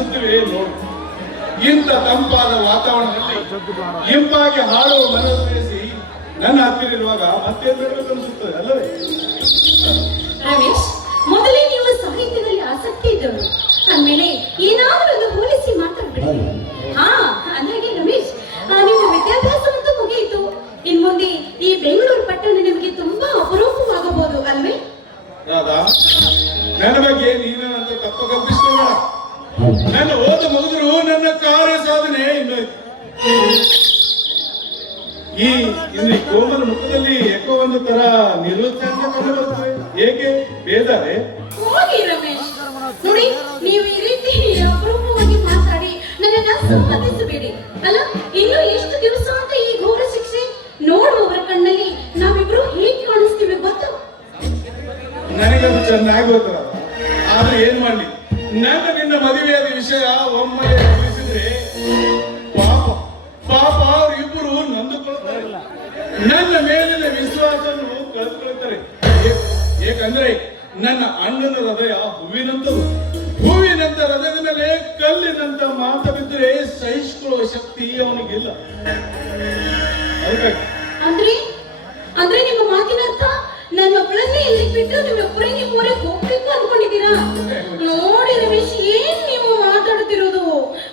ಸುತ್ತುವೆ ನೋಡು. ಇಂಥ ತಂಪಾದ ವಾತಾವರಣದಲ್ಲಿ ಇಂಪಾಗಿ ಹಾಡುವ ಮನಸ್ಸು ನನ್ನ ಹತ್ತಿರ ಇರುವಾಗ ಮತ್ತೇನು ಬೇಡಬೇಕು ಅನಿಸುತ್ತದೆ ಅಲ್ಲವೇ? ರಮೇಶ್, ಮೊದಲೇ ನೀವು ಸಾಹಿತ್ಯದಲ್ಲಿ ಆಸಕ್ತಿ ಇದ್ದವರು, ಅಂದಮೇಲೆ ಏನಾದರೂ ಒಂದು ಹೋಲಿಸಿ ಮಾತಾಡ್ಬಿಡಿ. ಹಾ, ಅಂದಾಗೆ ರಮೇಶ್, ನಿಮ್ಮ ವಿದ್ಯಾಭ್ಯಾಸವಂತೂ ಮುಗಿಯಿತು. ಇನ್ ಮುಂದೆ ಈ ಬೆಂಗಳೂರು ಪಟ್ಟಣ ನಿಮಗೆ ತುಂಬಾ ಅಪರೂಪವಾಗಬಹುದು ಅಲ್ವೇ? ರಾಧಾ, ನನ್ನ ಬಗ್ಗೆ ನೀನಂತ ತಪ್ಪು ಕಲ್ಪಿಸ್ಕೊಂಡ. ನನ್ನ ಓದು ಮುಗಿದ್ರು ನನ್ನ ಕಾರ್ಯ ಸಾಧನೆ ಇನ್ನು ಈ ಕೋಮಲ ಮುಖದಲ್ಲಿ ಯಾಕೋ ಒಂದು ತರ ನಿರುತ್ಸಾಹ ಕಂಡು ಬರ್ತದೆ. ಏಕೆ ಬೇಜಾರೆ? ಹೋಗಿ ರಮೇಶ್, ನೋಡಿ, ನೀವು ಈ ರೀತಿ ಅಪರೂಪವಾಗಿ ಮಾತಾಡಿ ನನ್ನನ್ನ ಸಮ್ಮತಿಸಬೇಡಿ. ಅಲ್ಲ, ಇನ್ನು ಎಷ್ಟು ದಿವಸ ಅಂತ ಈ ಘೋರ ಶಿಕ್ಷೆ? ನೋಡುವವರ ಕಣ್ಣಲ್ಲಿ ನಾವಿಬ್ರು ಹೇಗೆ ಕಾಣಿಸ್ತೀವಿ ಗೊತ್ತು? ನನಗದು ಚೆನ್ನಾಗಿ ಗೊತ್ತದ. ಆದ್ರೆ ಏನ್ ಮಾಡ್ಲಿ, ನನ್ನ ನಿನ್ನ ಮದುವೆಯಾದ ವಿಷಯ ಒಮ್ಮೆ ತಿಳಿಸಿದ್ರೆ ಪಾಪ ಪಾಪ ಅವರಿಬ್ಬರು ನೊಂದುಕೊಳ್ತಾರೆ. ನನ್ನ ಮೇಲಿನ ವಿಶ್ವಾಸವನ್ನು ಕಳೆದುಕೊಳ್ತಾರೆ. ಏಕೆಂದ್ರೆ ನನ್ನ ಅಣ್ಣನ ಹೃದಯ ಹೂವಿನಂತದು. ಹೂವಿನಂತ ಹೃದಯದ ಮೇಲೆ ಕಲ್ಲಿನಂತ ಮಾತ ಬಿದ್ದರೆ ಸಹಿಸಿಕೊಳ್ಳುವ ಶಕ್ತಿ ಅವನಿಗಿಲ್ಲ. ಅಂದ್ರೆ ನಿಮ್ಮ ಮಾತಿನ ಅರ್ಥ ನನ್ನ ಒಬ್ಬಳನ್ನೇ ಇಲ್ಲಿ ಬಿಟ್ಟು ನಿಮ್ಮೊಬ್ಬರೇ ನಿಮ್ಮೂರೇ ಹೋಗ್ಬೇಕು ಅನ್ಕೊಂಡಿದ್ದೀರಾ? ನೋಡಿ ರಮೇಶ್, ಏನ್ ನೀವು ಮಾತಾಡುತ್ತಿರೋದು?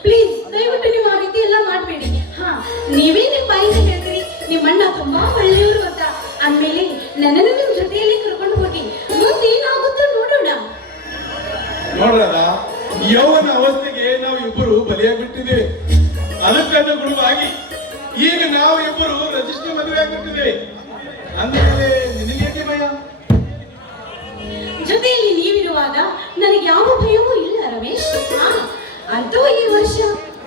ಪ್ಲೀಸ್ ದಯವಿಟ್ಟು ನೀವು ಆ ರೀತಿ ಎಲ್ಲ ಮಾಡ್ಬೇಡಿ. ಹಾ, ನೀವೇ ನಿಮ್ಮ ಬಾಯಿಂದ ಹೇಳ್ತೀರಿ ನಿಮ್ಮ ಅಣ್ಣ ತುಂಬಾ ಒಳ್ಳೆಯವರು ಅಂತ. ಅಂದ್ಮೇಲೆ ನನ್ನನ್ನು ನಿಮ್ ಜೊತೆಯಲ್ಲಿ ಕರ್ಕೊಂಡು ಹೋಗಿ ಮುಂದೆ ಏನಾಗುತ್ತೋ ನೋಡೋಣ. ನೋಡ್ರದ ಯೌವನ ಅವಸ್ಥೆಗೆ ನಾವು ಇಬ್ಬರು ಬಲಿಯಾಗ್ಬಿಟ್ಟಿದ್ದೇವೆ. ಅದಕ್ಕನುಗುಣವಾಗಿ ಈಗ ನಾವು ಇಬ್ಬರು ರಿಜಿಸ್ಟರ್ ಮದುವೆ ಆಗ್ಬಿಟ್ಟಿದ್ದೇವೆ. ಅಂದ್ರೆ ನಿನಗೇಕೆ ಭಯ? ಜೊತೆಯಲ್ಲಿ ನೀವಿರುವಾಗ ನನಗೆ ಯಾವ ಭಯವೂ ಇಲ್ಲ ರಮೇಶ್. ಅಂತೂ ಈ ವರ್ಷ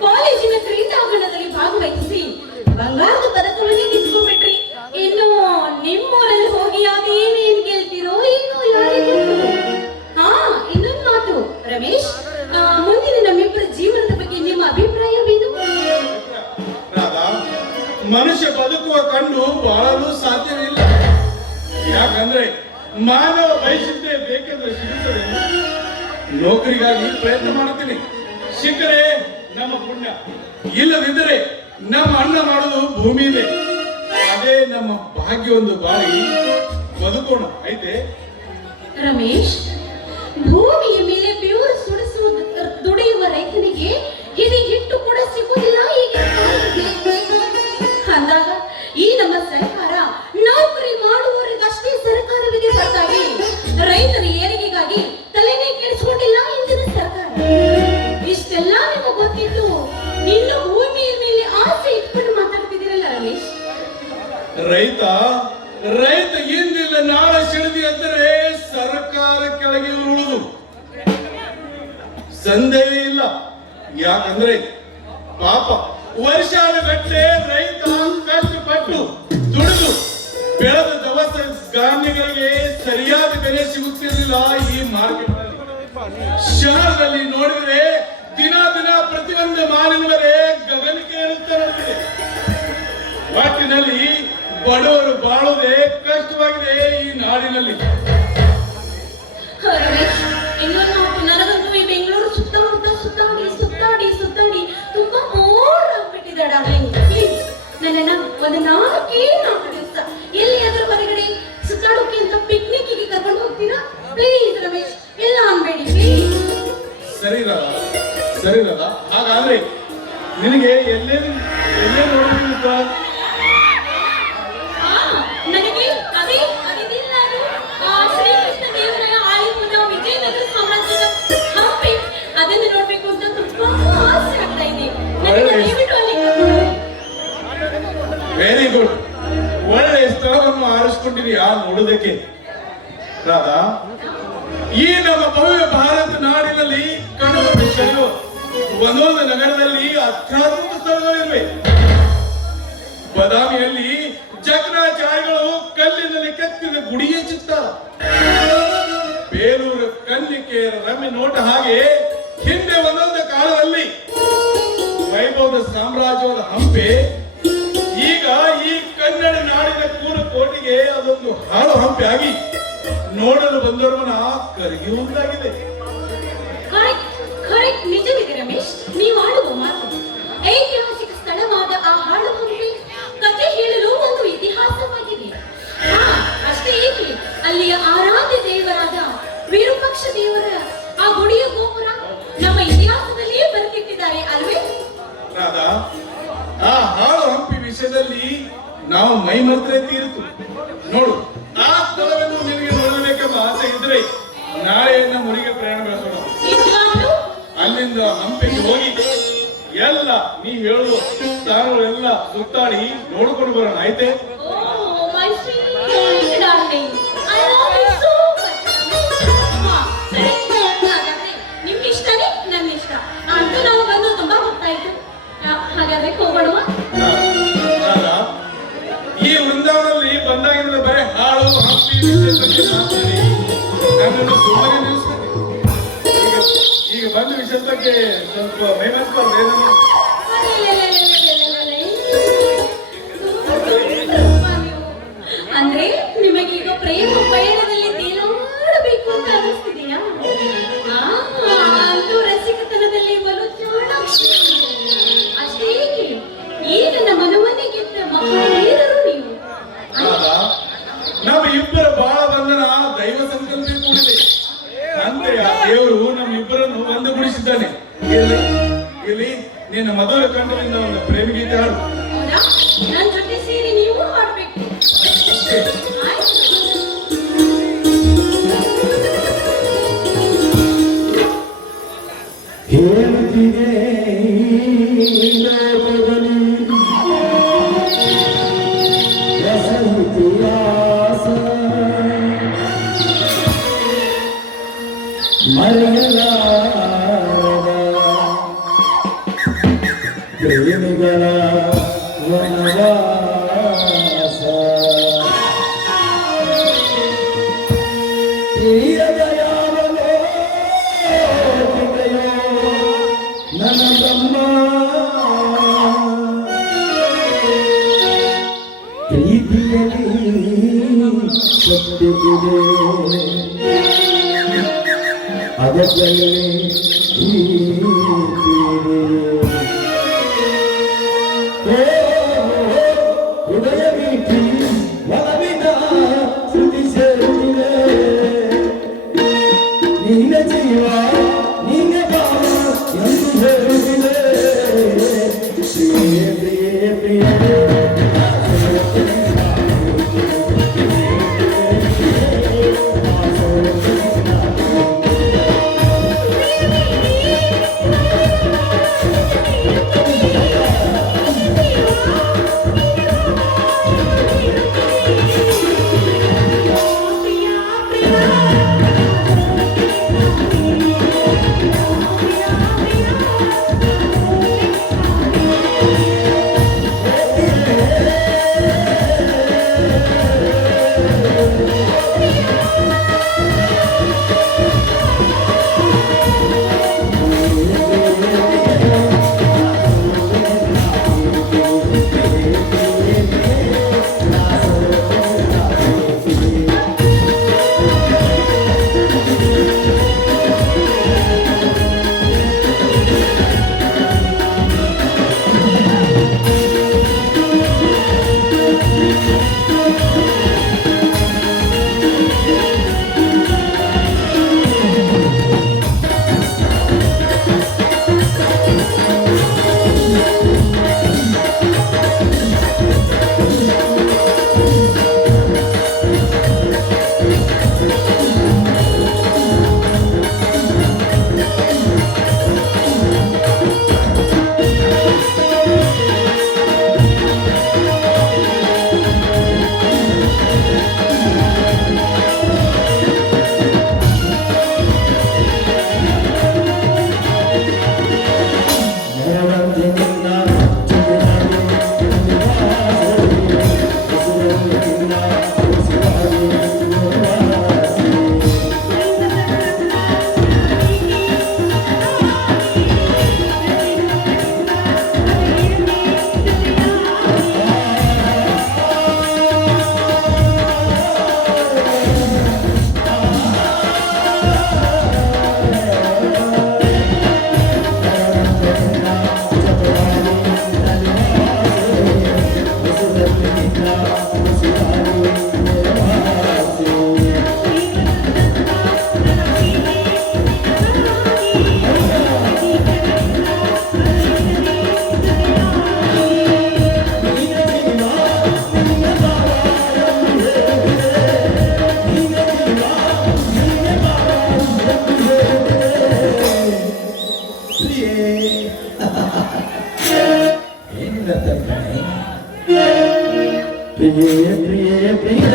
ಕಾಲೇಜಿನ ಕ್ರೀಡಾಂಗಣದಲ್ಲಿ ಭಾಗವಹಿಸಿ ಬಂಗಾರದ ಪದಕವನ್ನೇ ಗೆದ್ದುಕೊಂಡ್ಬಿಟ್ರಿ. ಇನ್ನು ನಿಮ್ಮೂರಲ್ಲಿ ಹೋಗಿ ಅದೇನೇನ್ ಗೆಲ್ತಿರೋ ಏನೋ ಯಾರಿಗೂ. ಇನ್ನೊಂದು ಮಾತು ರಮೇಶ್, ಮುಂದಿನ ನಮ್ಮಿಬ್ಬರ ಜೀವನದ ಬಗ್ಗೆ ನಿಮ್ಮ ಅಭಿಪ್ರಾಯವೇನು? ಮನುಷ್ಯ ಬದುಕುವ ಕಣ್ಣು ಬಾಳಲು ಸಾಧ್ಯವಿಲ್ಲ. ಯಾಕಂದ್ರೆ ಮಾನವ ವೈಶಿಷ್ಟ್ಯ ಬೇಕೆಂದ್ರೆ ಸಿಗುತ್ತದೆ. ನೌಕರಿಗಾಗಿ ಪ್ರಯತ್ನ ಮಾಡುತ್ತೀನಿ, ಸಿಕ್ಕರೆ ನಮ್ಮ ಪುಣ್ಯ, ಇಲ್ಲದಿದ್ದರೆ ನಮ್ಮ ಅಣ್ಣ ಮಾಡೋದು ಭೂಮಿ ಇದೆ. ಅದೇ ನಮ್ಮ ಭಾಗ್ಯ. ಒಂದು ಬಾರಿ ಬದುಕೋಣ ಐತೆ ರಮೇಶ್. ಭೂಮಿಯ ಮೇಲೆ ಬೆವರು ಸುಡಿಸುವ ದುಡಿಯುವ ರೈತನಿಗೆ ಹಿಡಿ ಹಿಟ್ಟು ಕೂಡ ಸಿಗುವುದಿಲ್ಲ. ಈಗ ಅಂದಾಗ ಈ ನಮ್ಮ ಸರ್ಕಾರ ನೌಕರಿ ಮಾಡುವವರಿಗಷ್ಟೇ ಸರ್ಕಾರವಿದೆ ಹೊರತಾಗಿ ರೈತರ ಏರಿಗೆಗಾಗಿ ತಲೆನೇ ಕೆಡಿಸಿಕೊಂಡಿಲ್ಲ ಇಂದಿನ ಸರ್ಕಾರ. ಇಷ್ಟೆಲ್ಲ ನಿಮಗೆ ಗೊತ್ತಿತ್ತು, ಇನ್ನು ಭೂಮಿಯ ಮೇಲೆ ಆಸೆ ಇಟ್ಕೊಂಡು ಮಾತಾಡ್ತಿದ್ದೀರಲ್ಲ ರಮೇಶ್. ರೈತ ಇಂದಿಲ್ಲ ನಾಳೆ ಸಿಡಿದಿ ಅಂದರೆ ಸರ್ಕಾರ ಕೆಳಗೆ ಉಳಿದು ಸಂದೇಹ ಇಲ್ಲ. ಯಾಕಂದ್ರೆ ಪಾಪ ವರ್ಷಾನುಗಟ್ಟಲೆ ರೈತ ಕಷ್ಟಪಟ್ಟು ದುಡಿದು ಬೆಳೆದ ದವಸ ಧಾನ್ಯಗಳಿಗೆ ಸರಿಯಾದ ಬೆಲೆ ಸಿಗುತ್ತಿರಲಿಲ್ಲ. ಈ ಮಾರ್ಕೆಟ್ ಶಹರದಲ್ಲಿ ನೋಡಿದ್ರೆ ದಿನ ಪ್ರತಿಯೊಂದು ಮಾಲಿನ್ಯವರೇ ಗಗನಕ್ಕೆ ಏರುತ್ತದೆ. ಒಟ್ಟಿನಲ್ಲಿ ಬಡವರು ಬಾಳುವುದೇ ಕಷ್ಟವಾಗಿದೆ ಈ ನಾಡಿನಲ್ಲಿ. ನನಗಂತೂ ಈ ಬೆಂಗಳೂರು ಸುತ್ತಮುತ್ತ ಸುತ್ತಾಡಿ ತುಂಬಾ ಬೋರ್ ಆಗ್ಬಿಟ್ಟಿದೆ ಡಾರ್ಲಿಂಗ್. ಪ್ಲೀಸ್ ನನ್ನನ್ನ ಒಂದು 4 ದಿವಸ ಎಲ್ಲಿಯಾದ್ರೂ ಹೊರಗಡೆ ಸುತ್ತಾಡೋಕೆ ಅಂತ ಪಿಕ್ನಿಕ್ಗೆ ಕರ್ಕೊಂಡು ಹೋಗ್ತೀರಾ? ಪ್ಲೀಸ್ ರಮೇಶ್, ಎಲ್ಲ ಅನ್ಬೇಡಿ ಪ್ಲೀಸ್. ಸರಿ ರಾಧಾ, ಹಾಗಾದ್ರೆ ನಿನಗೆ ಎಲ್ಲೇ ನೋಡಬೇಕು? ನನಗೆ ಅದಿಲ್ಲ ಶ್ರೀಕೃಷ್ಣ ದೇವರಾಯ ಆಳಿಪುರ ವಿಜಯನಗರ ಸಾಮ್ರಾಜ್ಯದ ಹಂಪಿ, ಅದನ್ನು ನೋಡ್ಬೇಕು ಅಂತ ತುಂಬಾ ಆಸೆ ಆಗ್ತಾ ಇದೆ. ವೆರಿ ಗುಡ್, ಒಳ್ಳೆ ಸ್ಥಳವನ್ನು ಆರಿಸಿಕೊಂಡಿದೆಯಾ ನೋಡುವುದಕ್ಕೆ. ರಾಧಾ, ಈ ನಮ್ಮ ಭವ್ಯ ಭಾರತ ನಾಡಿನಲ್ಲಿ ಕಾಣುವ ವಿಷಯಗಳು ಒಂದೊಂದು ನಗರದಲ್ಲಿ ಅತ್ಯಾಧುನಿಕ ಸ್ಥಳಗಳಿವೆ. ಬದಾಮಿಯಲ್ಲಿ ಜಕಣಾಚಾರ್ಯಗಳು ಕಲ್ಲಿನಲ್ಲಿ ಕೆತ್ತಿದ ಗುಡಿಯ ಚಿತ್ರ, ಬೇಲೂರು ಕನ್ನಿಕೆ ರಮ್ಮೆ ನೋಟ ಹಾಗೆ ಹಿಂದೆ ಒಂದೊಂದು ಕಾಲದಲ್ಲಿ ವೈಭವದ ಸಾಮ್ರಾಜ್ಯವಾದ ಹಂಪೆ ಈಗ ಈ ಕನ್ನಡ ನಾಡಿನ ಕೋಟೆಗೆ ಅದೊಂದು ಹಾಳು ಹಂಪೆ ಆಗಿ ನೋಡಲು ಬಂದವರನ್ನ ಕರಗಿ ಒಂದಾಗಿದೆ. ಕರೆಕ್ಟ್, ನಿಜವಿದೆ ರಮೇಶ್, ನೀವು ಆಡುವ ಮಾತು. ಐತಿಹಾಸಿಕ ಸ್ಥಳವಾದ ಆ ಹಾಳು ಹಂಪಿ ಕಥೆ ಹೇಳಲು ಒಂದು ಇತಿಹಾಸವಾಗಿದೆ. ಹಾ, ಅಷ್ಟೇ ಏಕೆ, ಅಲ್ಲಿಯ ಆರಾಧ್ಯ ದೇವರಾದ ವಿರೂಪಾಕ್ಷ ದೇವರ ಆ ಗುಡಿಯ ಗೋಪುರ ನಮ್ಮ ಇತಿಹಾಸದಲ್ಲಿಯೇ ಬರೆದಿಟ್ಟಿದ್ದಾರೆ ಅಲ್ವೇ? ರಾಧಾ, ಆ ಹಾಳು ಹಂಪಿ ವಿಷಯದಲ್ಲಿ ನಾವು ಮೈ ಮರೆತರೆ ತೀರಿತು. ನೋಡು, ಆ ಸ್ಥಳವನ್ನು ನಿನಗೆ ನೋಡಬೇಕೆಂಬ ಆಸೆ ಇದ್ರೆ ನಾಳೆಯಿಂದ ಮುರಿಗೆ ಪ್ರಯಾಣ ಬೆಳೆಸೋಣ. ನಿಜವಾಗ್ಲೂ? ಅಲ್ಲಿಂದ ಹಂಪಿಗೆ ಹೋಗಿ ಎಲ್ಲ ನೀ ಹೇಳುವ ಸ್ಥಳಗಳೆಲ್ಲ ಸುತ್ತಾಡಿ ನೋಡ್ಕೊಂಡು ಬರೋಣ, ಆಯ್ತೆ? Oh, my sweet darling. I love you so much. ಹಾ, ಸರಿ. ಹಾಗಾದ್ರೆ ನಿಮ್ಗೆ ಇಷ್ಟನೇ, ನನ್ನ ಇಷ್ಟ. ಅಂತೂ ನಾವು ಬಂದು ತುಂಬಾ ಹೊತ್ತಾಯ್ತು. ಹಾಗಾದ್ರೆ ಹೋಗೋಣವಾ? ರಾಧಾ, ಈ ವೃಂದಾವನದಲ್ಲಿ ಬಂದಾಗಿಂದ ಬರೀ ಹಾಳು ಹಂಪಿ ವಿಷಯ ಬಗ್ಗೆ ಮಾತಾಡಿ ನನ್ನನ್ನು ಸುಮ್ಮನೆ ನಿಲ್ಲಿಸ್ಬೇಕು. ಈಗ ಬಂದ ವಿಷಯದ ಬಗ್ಗೆ ಸ್ವಲ್ಪ ಮೈಮರ್ಸ್ಬಾರ್ದು ಏನನ್ನು? ಅಂದ್ರೆ ನಿಮಗೀಗ ಪ್ರೇಮ ಪಯಣದಲ್ಲಿ ತೇಲಾಡಬೇಕು ಅಂತ ಅನಿಸ್ತಿದೆಯಾ? ಅಂತೂ ರಸಿಕತನದಲ್ಲಿ ಬಲು ಚಾಣಾಕ್ಷಿ. ಅಷ್ಟೇ ಏಕೆ, ಈಗ ನಮ್ಮ ಮನವನ್ನೇ ಗೆದ್ದ ಮಹಾವೀರರು ನೀವು. ರಾಧಾ, ನಮ್ಮ ಇಬ್ಬರ ಬಾಳ ಬಂಧನ ದೈವ ಸಂಕಲ್ಪ ಕೂಡಿದೆ. ಅಂತೆ ಆ ದೇವರು ನಮ್ಮಿಬ್ಬರನ್ನು ಒಂದುಗೂಡಿಸಿದ್ದಾನೆ. ಇಲ್ಲಿ ನಿನ್ನ ಮಧುರ ಕಂಠದಿಂದ ಒಂದು ಪ್ರೇಮಗೀತೆ ಹಾಡು. ಹೌದಾ? ನನ್ನ ಜೊತೆ ಸೇರಿ ನೀವು ಹಾಡ್ಬೇಕು. ಆಯ್ತು. ಹೇಳುತ್ತಿದೆ ಇತಿಹಾಸ ಮರೆಯಲಾರದ ಪ್ರೇಮಿಗಳ ವನವಾಸ. ತಿಳಿಯದ ಯಾವ ಲೋಕಿಕೆಯೋ ನನ್ನ ಬ್ರಹ್ಮ, ಪ್ರೀತಿಯಲ್ಲಿ ಸತ್ಯವಿದೆ ಅದರಲ್ಲಿ ಹೃದಯ ಮೀಟಿ ಒಲವಿನ ಶ್ರುತಿ ಸೇರಿದೆ. ನಿನ್ನ ಜೀವ ನಿನ್ನ ಭಾವ ಎಂದು ಹೇಳಿದೆ. ಪ್ರಿಯೇ ಪ್ರಿಯೇ ಪ್ರಿಯೇ ಪ್ರಿಯೇ ಪ್ರಿಯೇ ಪ್ರಿಯೇ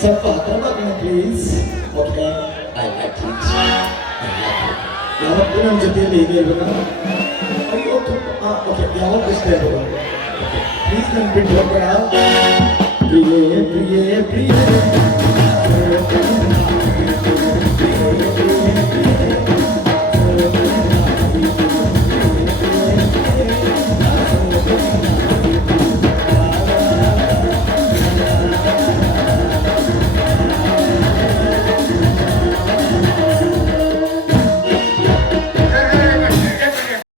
ಸ್ವಲ್ಪ ಹತ್ರ ಬರೋಣ please. Okay, I like it. ಯಾವತ್ತೂ ನಮ್ಮ ಜೊತೆಯಲ್ಲಿ ಹೀಗೆ ಇರಬೇಕು. ಅಯ್ಯೋ ಓಕೆ, ಯಾವತ್ತೂ ಇಷ್ಟ ಇರಬೇಕು. ಪ್ಲೀಸ್ ನನ್ನ ಬಿಟ್ಟು ಹೋಗ್ಬೇಡ. ಪ್ರಿಯೇ ಪ್ರಿಯೇ ಪ್ರಿಯೇ